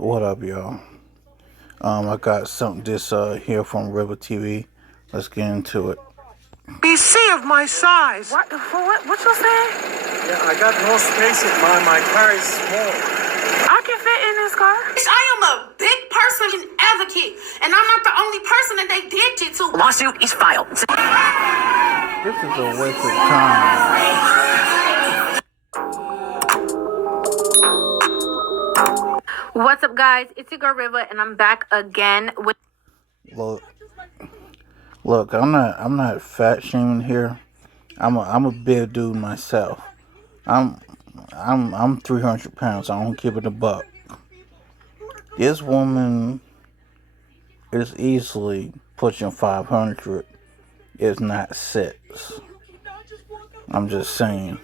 What up, y'all? I got something here from River TV. Let's get into it. BC of my size. What? For what? What you saying? Yeah, I got no space in my car is small. I can fit in this car. I am a big person advocate, and I'm not the only person that they did it to. Lawsuit is filed. This is a waste of time. What's up, guys? It's your girl River, and I'm back again with. Look, I'm not fat shaming here. I'm a big dude myself. I'm 300 pounds. I don't give it a buck. This woman is easily pushing 500. It's not 6. I'm just saying.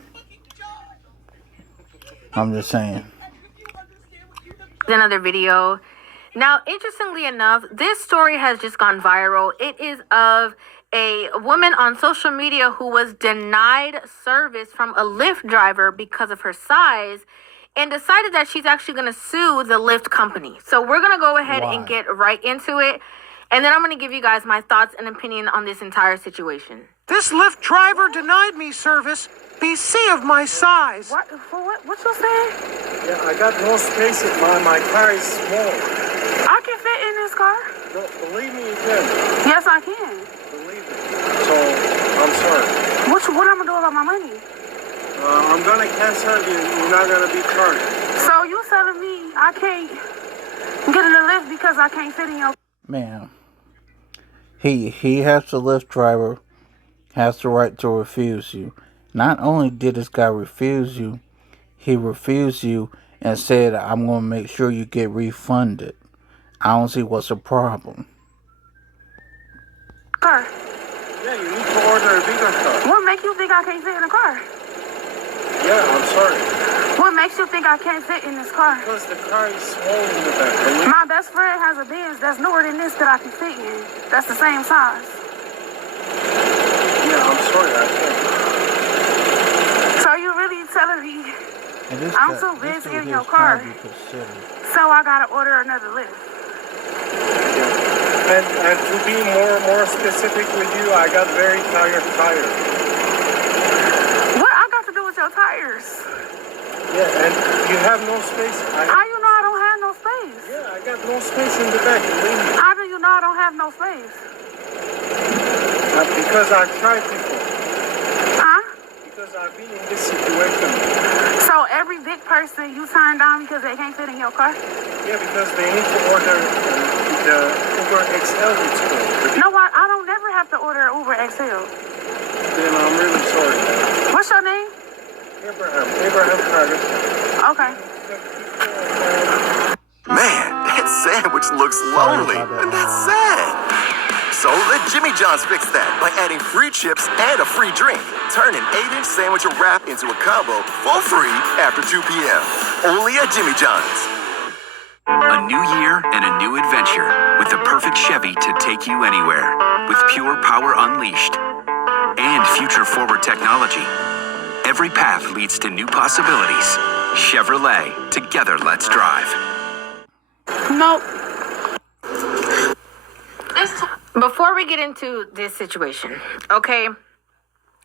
Another video. Now, interestingly enough, this story has just gone viral. It is of a woman on social media who was denied service from a Lyft driver because of her size and decided that she's actually going to sue the Lyft company. So we're going to go ahead and get right into it. And then I'm going to give you guys my thoughts and opinion on this entire situation. This Lyft driver denied me service. BC of my size. What? For what? What you saying? Yeah, I got no space in my car is small. I can fit in this car. No, believe me, you can. Yes, I can. Believe me. So, I'm sorry. What I'm gonna do about my money? I'm gonna cancel you. You're not gonna be charged. So you telling me I can't get in the Lyft because I can't fit in your... Man, he has the Lyft driver has the right to refuse you. Not only did this guy refuse you, he refused you and said, I'm going to make sure you get refunded. I don't see what's the problem. Car. Yeah, you need to order a bigger car. What makes you think I can't fit in the car? Yeah, I'm sorry. What makes you think I can't fit in this car? Because the car is small in the back. My best friend has a Benz that's newer than this that I can fit in. That's the same size. Yeah, I'm sorry, I can't. So you really telling me I'm too big to get in your car, so I gotta order another Lyft? Yeah. And to be more specific with you, I got very tired tires. What I got to do with your tires? Yeah, and you have no space. How you know I don't have no space? Yeah, I got no space in the back, believe me. How do you know I don't have no space? Because I've tried before. Huh? Because I've been in this situation. So every big person you turn down because they can't fit in your car? Yeah, because they need to order the Uber XL it's called. No, I don't never have to order Uber XL. Then I'm really sorry. What's your name? Abraham Carter. Okay. Man, that sandwich looks lonely, and that's sad. So let Jimmy John's fix that by adding free chips and a free drink. Turn an 8-inch sandwich or wrap into a combo for free after 2 p.m. Only at Jimmy John's. A new year and a new adventure with the perfect Chevy to take you anywhere. With pure power unleashed and future-forward technology. Every path leads to new possibilities. Chevrolet, together let's drive. Nope. Before we get into this situation, okay,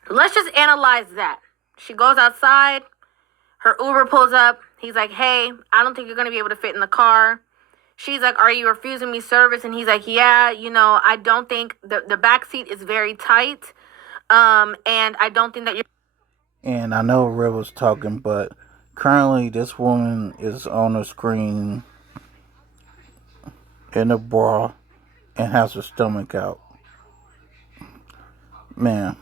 let's just analyze that. She goes outside, her Uber pulls up. He's like, hey, I don't think you're going to be able to fit in the car. She's like, are you refusing me service? And he's like, yeah, I don't think the back seat is very tight. And I don't think that you're... And I know Red was talking, but currently this woman is on the screen in a bra and has her stomach out. Man,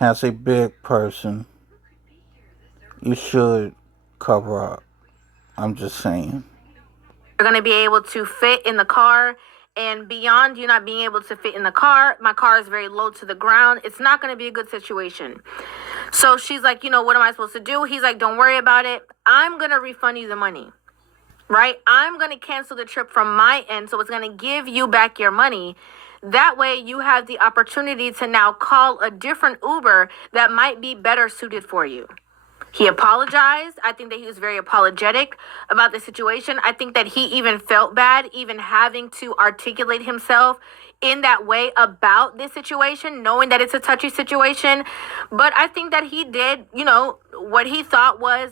as a big person, you should cover up. I'm just saying. You're going to be able to fit in the car. And beyond you not being able to fit in the car, my car is very low to the ground. It's not going to be a good situation. So she's like, what am I supposed to do? He's like, don't worry about it. I'm going to refund you the money. Right? I'm going to cancel the trip from my end. So it's going to give you back your money. That way you have the opportunity to now call a different Uber that might be better suited for you. He apologized. I think that he was very apologetic about the situation. I think that he even felt bad, even having to articulate himself in that way about this situation, knowing that it's a touchy situation. But I think that he did, what he thought was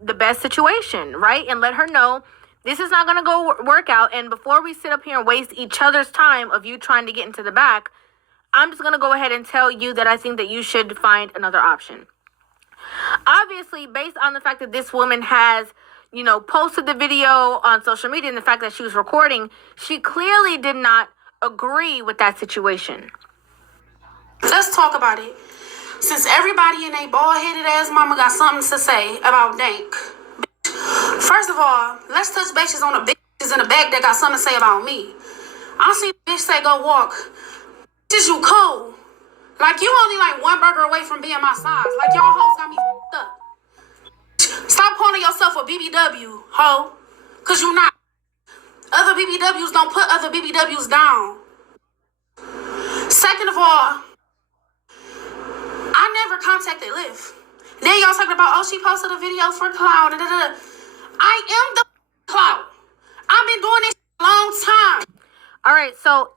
the best situation, right? And let her know this is not going to go work out. And before we sit up here and waste each other's time of you trying to get into the back, I'm just going to go ahead and tell you that I think that you should find another option. Obviously, based on the fact that this woman has, posted the video on social media and the fact that she was recording, she clearly did not agree with that situation. Let's talk about it. Since everybody in a bald-headed ass mama got something to say about Dank. First of all, let's touch bases on the bitches in the back that got something to say about me. I seen a bitch say go walk. Bitches, you cool. Like, you only like one burger away from being my size. Like, y'all hoes got me f***ed up. Stop calling yourself a BBW, ho. Because you not. Other BBWs don't put other BBWs down. Second of all, I never contacted lyft. Then y'all talking about, she posted a video for clout. I am the clout. I've been doing this a long time. All right, so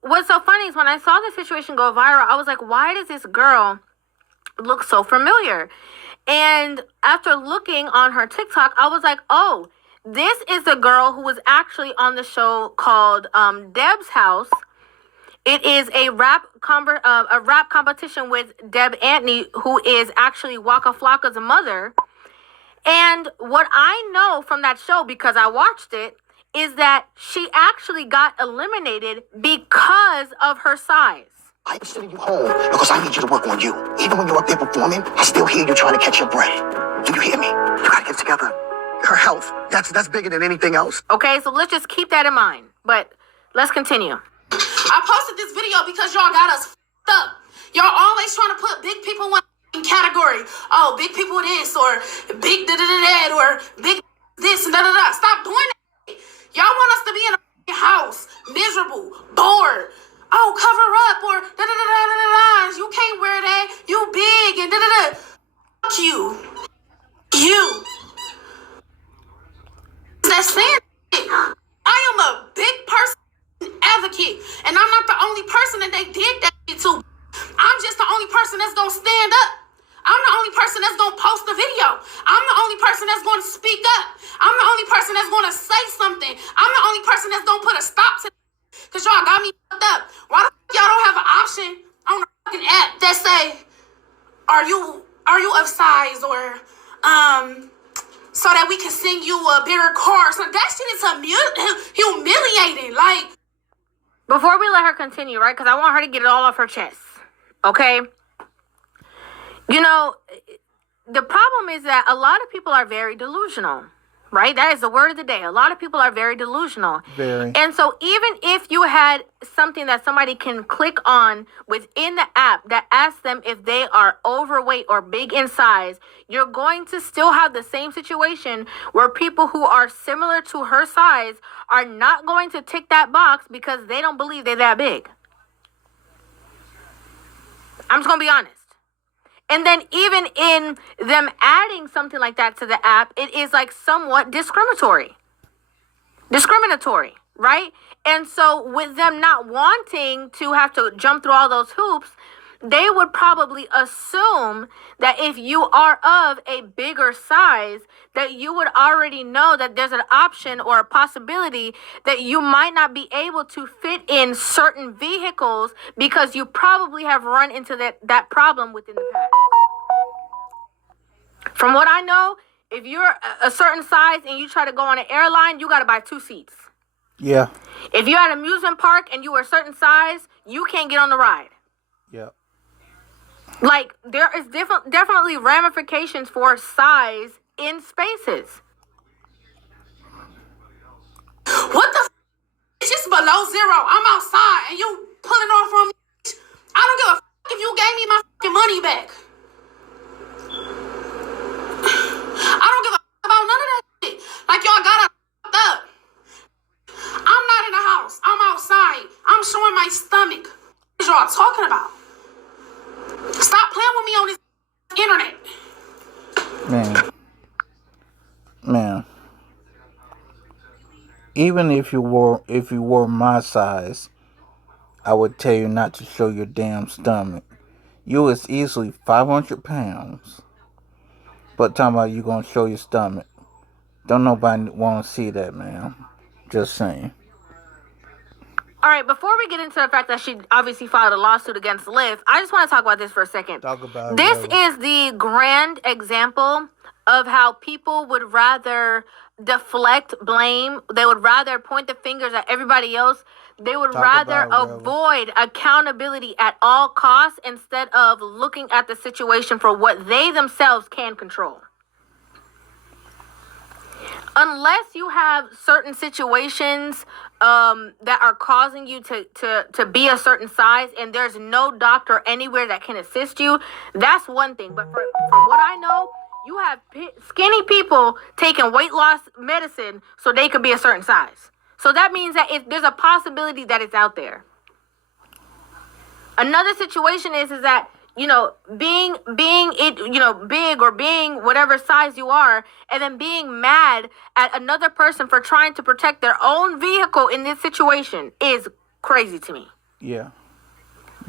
what's so funny is when I saw the situation go viral, I was like, why does this girl look so familiar? And after looking on her TikTok, I was like, oh, this is the girl who was actually on the show called Deb's House. It is a rap competition with Deb Antony, who is actually Waka Flocka's mother. And what I know from that show, because I watched it, is that she actually got eliminated because of her size. I'm sending you home because I need you to work on you. Even when you're up there performing, I still hear you trying to catch your breath. Do you hear me? You gotta get together. Her health, that's bigger than anything else. Okay, so let's just keep that in mind. But let's continue. I posted this video because y'all got us f***ed up. Y'all always trying to put big people in category. Oh, big people this, or big da-da-da-da, or big this and da-da-da. Stop doing that. Y'all want us to be in a house, miserable, bored. Oh, cover up, or da-da-da-da-da-da. You can't wear that. You big, and da-da-da. Fuck you. You. That's saying it. I am a big person advocate, and I'm not the only person that they did that to. I'm just the only person that's gonna stand up. I'm the only person that's gonna post the video. I'm the only person that's gonna speak up. I'm the only person that's gonna say something. I'm the only person that's gonna put a stop to this. Cause y'all got me fucked up. Why the fuck y'all don't have an option on the fucking app that say, are you of size, or so that we can send you a bigger car? So that shit is humiliating. Like, before we let her continue, right? Because I want her to get it all off her chest. Okay? The problem is that a lot of people are very delusional, right? That is the word of the day. A lot of people are very delusional. Very. And so even if you had something that somebody can click on within the app that asks them if they are overweight or big in size, you're going to still have the same situation where people who are similar to her size are not going to tick that box because they don't believe they're that big. I'm just going to be honest. And then even in them adding something like that to the app, it is like somewhat discriminatory, right? And so with them not wanting to have to jump through all those hoops, they would probably assume that if you are of a bigger size, that you would already know that there's an option or a possibility that you might not be able to fit in certain vehicles because you probably have run into that problem within the past. From what I know, if you're a certain size and you try to go on an airline, you got to buy 2 seats. Yeah. If you're at an amusement park and you are a certain size, you can't get on the ride. Yeah. Like, there is definitely ramifications for size in spaces. What the f***? It's just below zero. I'm outside and you pulling off on me. I don't give a f*** if you gave me my fucking money back. I don't give a f*** about none of that shit. Like, y'all got us f***ed up. I'm not in the house. I'm outside. I'm showing my stomach. What y'all talking about? Stop playing with me on this internet. Man, even if you were my size, I would tell you not to show your damn stomach. You is easily 500 pounds. But talking about you gonna show your stomach. Don't nobody want to see that, man. Just saying. All right, before we get into the fact that she obviously filed a lawsuit against Lyft, I just want to talk about this for a second. Talk about this it. Is the grand example of how people would rather deflect blame. They would rather point the fingers at everybody else. They would rather avoid accountability at all costs instead of looking at the situation for what they themselves can control. Unless you have certain situations that are causing you to be a certain size and there's no doctor anywhere that can assist you, that's one thing. But from what I know, you have skinny people taking weight loss medicine so they can be a certain size. So that means that there's a possibility that it's out there. Another situation is that, being big or being whatever size you are, and then being mad at another person for trying to protect their own vehicle in this situation is crazy to me. Yeah.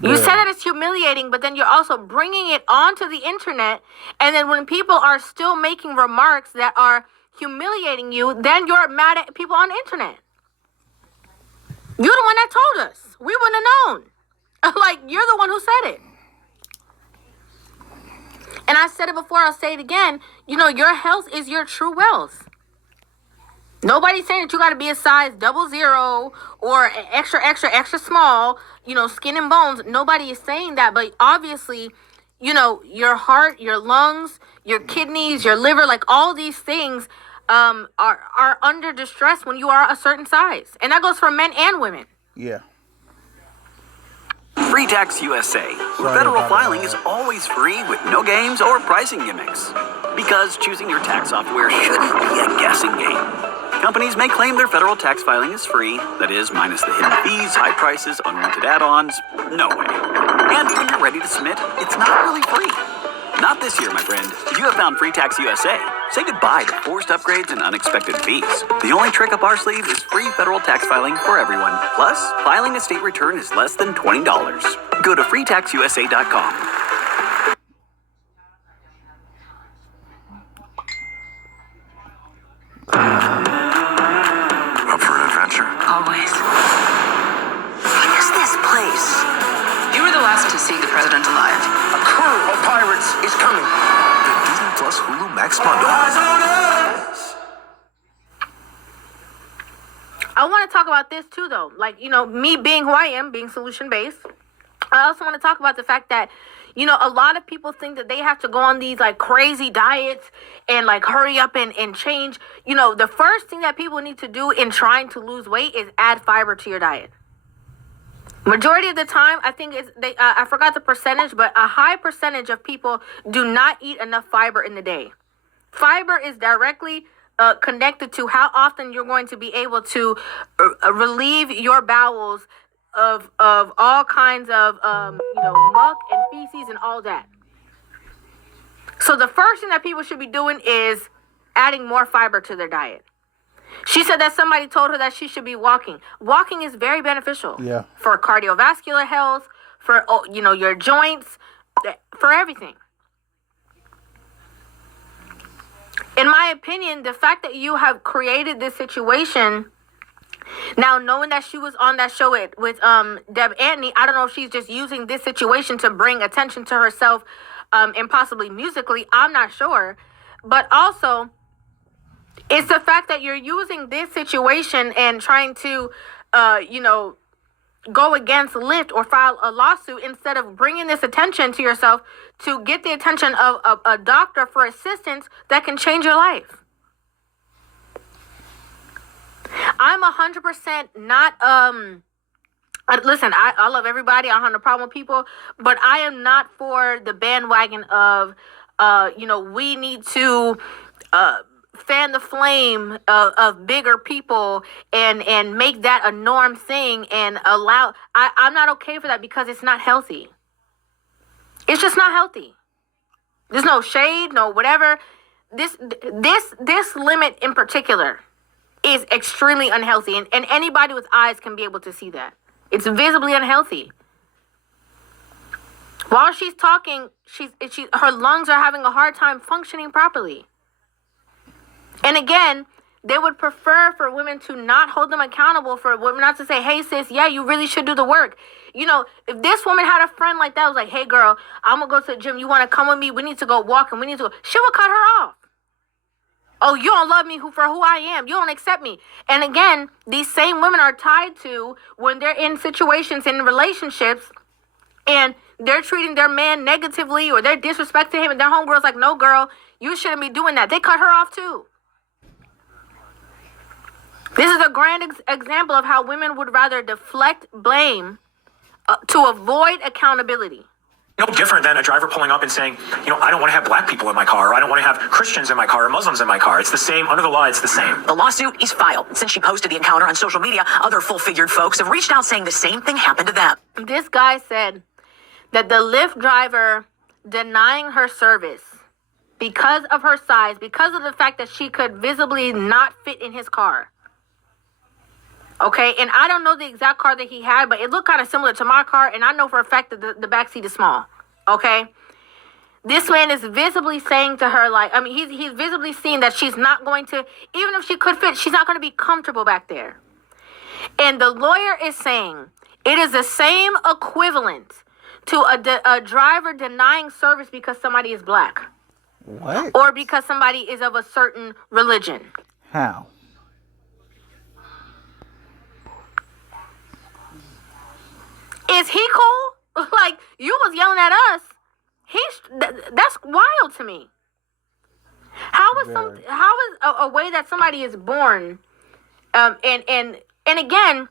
You said that it's humiliating, but then you're also bringing it onto the internet, and then when people are still making remarks that are humiliating you, then you're mad at people on the internet. You're the one that told us. We wouldn't have known. Like, you're the one who said it. And I said it before, I'll say it again. Your health is your true wealth. Nobody's saying that you got to be a size 00 or extra small, skin and bones. Nobody is saying that. But obviously, your heart, your lungs, your kidneys, your liver, like all these things are under distress when you are a certain size. And that goes for men and women. Yeah. Free Tax USA. Federal filing is always free with no games or pricing gimmicks. Because choosing your tax software shouldn't be a guessing game. Companies may claim their federal tax filing is free, that is, minus the hidden fees, high prices, unwanted add-ons. No way. And when you're ready to submit, it's not really free. Not this year, my friend. You have found Free Tax USA. Say goodbye to forced upgrades and unexpected fees. The only trick up our sleeve is free federal tax filing for everyone. Plus, filing a state return is less than $20. Go to freetaxusa.com. Up for an adventure? Always. What is this place? You were the last to see the president alive. A crew of pirates is coming. The Disney Plus Hulu Max bundle. I want to talk about this too, though. Like, me being who I am, being solution-based, I also want to talk about the fact that, a lot of people think that they have to go on these, like, crazy diets and, like, hurry up and change. The first thing that people need to do in trying to lose weight is add fiber to your diet. Majority of the time, I think I forgot the percentage, but a high percentage of people do not eat enough fiber in the day. Fiber is directly connected to how often you're going to be able to relieve your bowels of all kinds of muck and feces and all that. So the first thing that people should be doing is adding more fiber to their diet. She said that somebody told her that she should be walking. Walking is very beneficial for cardiovascular health, for your joints, for everything. In my opinion, the fact that you have created this situation, now knowing that she was on that show with Deb Antony, I don't know if she's just using this situation to bring attention to herself and possibly musically. I'm not sure. But also, it's the fact that you're using this situation and trying to, go against Lyft or file a lawsuit instead of bringing this attention to yourself to get the attention of a doctor for assistance that can change your life. I'm 100% not, listen, I love everybody. I don't have no problem with people, but I am not for the bandwagon of, we need to, fan the flame of bigger people and make that a norm thing and allow. I'm not okay for that because it's not healthy. It's just not healthy. There's no shade, no whatever. this limit in particular is extremely unhealthy, and anybody with eyes can be able to see that. It's visibly unhealthy. While she's talking, her lungs are having a hard time functioning properly. And again, they would prefer for women to not hold them accountable, for women not to say, hey, sis, yeah, you really should do the work. You know, if this woman had a friend like that, was like, hey, girl, I'm going to go to the gym. You want to come with me? We need to go walk and we need to go. She would cut her off. Oh, you don't love me for who I am. You don't accept me. And again, these same women are tied to when they're in situations, in relationships, and they're treating their man negatively or they're disrespecting him, and their homegirl's like, no, girl, you shouldn't be doing that. They cut her off too. This is a grand example of how women would rather deflect blame to avoid accountability. No different than a driver pulling up and saying, you know, I don't want to have black people in my car, or I don't want to have Christians in my car, or Muslims in my car. It's the same. Under the law, it's the same. The lawsuit is filed. Since she posted the encounter on social media, other full-figured folks have reached out saying the same thing happened to them. This guy said that the Lyft driver denying her service because of her size, because of the fact that she could visibly not fit in his car. Okay, and I don't know the exact car that he had, but it looked kind of similar to my car, and I know for a fact that the back seat is small. Okay, this man is visibly saying to her, like, I mean, he's visibly seeing that she's not going to, even if she could fit, she's not going to be comfortable back there. And the lawyer is saying it is the same equivalent to a driver denying service because somebody is black. What? Or because somebody is of a certain religion. How? Is he cool? Like, you was yelling at us. That's wild to me. How is a way that somebody is born, and again,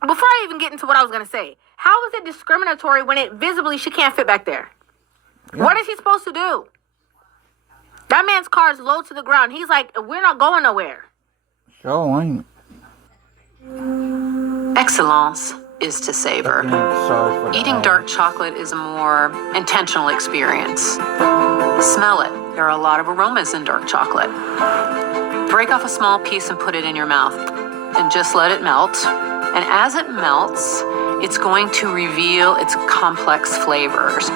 before I even get into what I was gonna say, how is it discriminatory when it visibly she can't fit back there? Yeah. What is he supposed to do? That man's car is low to the ground. He's like, we're not going nowhere. Sure ain't. Excellence is to savor. Eating dark chocolate is a more intentional experience. Smell it. There are a lot of aromas in dark chocolate. Break off a small piece and put it in your mouth and just let it melt. And as it melts, it's going to reveal its complex flavors.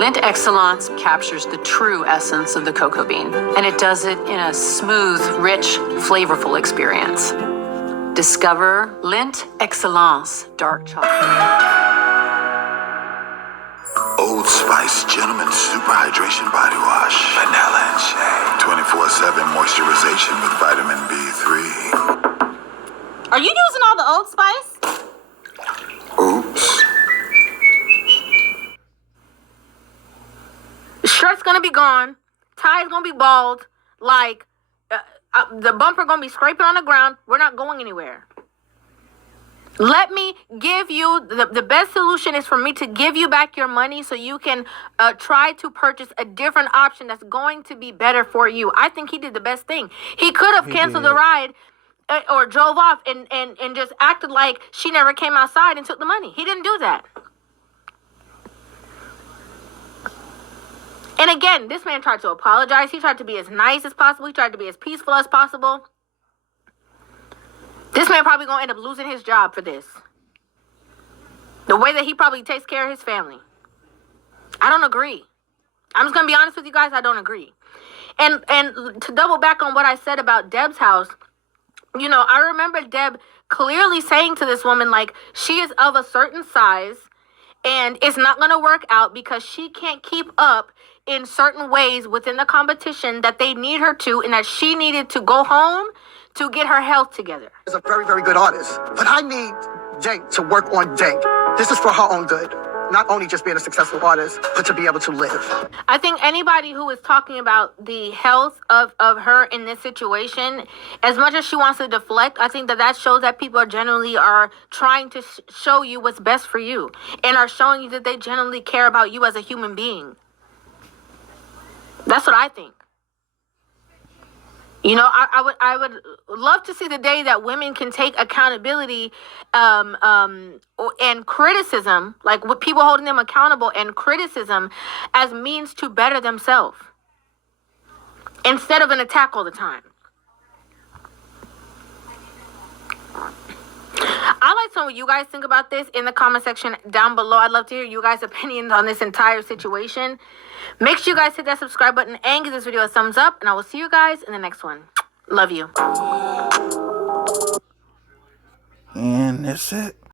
Lindt Excellence captures the true essence of the cocoa bean, and it does it in a smooth, rich, flavorful experience. Discover Lindt Excellence Dark Chocolate. Old Spice Gentleman Super Hydration Body Wash. Vanilla and shea. 24/7 moisturization with vitamin B3. Are you using all the Old Spice? Oops. Shirt's gonna be gone. Tie's gonna be bald. Like, the bumper gonna be scraping on the ground. We're not going anywhere. Let me give you, the best solution is for me to give you back your money so you can try to purchase a different option that's going to be better for you. I think he did the best thing. He could have canceled the ride or drove off and just acted like she never came outside and took the money. He didn't do that. And again, this man tried to apologize. He tried to be as nice as possible. He tried to be as peaceful as possible. This man probably going to end up losing his job for this. The way that he probably takes care of his family. I don't agree. I'm just going to be honest with you guys. I don't agree. And to double back on what I said about Deb's house, you know, I remember Deb clearly saying to this woman, like, she is of a certain size and it's not going to work out because she can't keep up in certain ways within the competition that they need her to, and that she needed to go home to get her health together. Is a very, very good artist, but I need Jake to work on Jake. This is for her own good. Not only just being a successful artist, but to be able to live. I think anybody who is talking about the health of her in this situation, as much as she wants to deflect, I think that shows that people generally are trying to show you what's best for you and are showing you that they genuinely care about you as a human being. That's what I think. You know, I would love to see the day that women can take accountability and criticism, like with people holding them accountable, and criticism as means to better themselves. instead of an attack all the time. I'd like to know what you guys think about this in the comment section down below. I'd love to hear you guys' opinions on this entire situation. Make sure you guys hit that subscribe button and give this video a thumbs up. And I will see you guys in the next one. Love you. And that's it.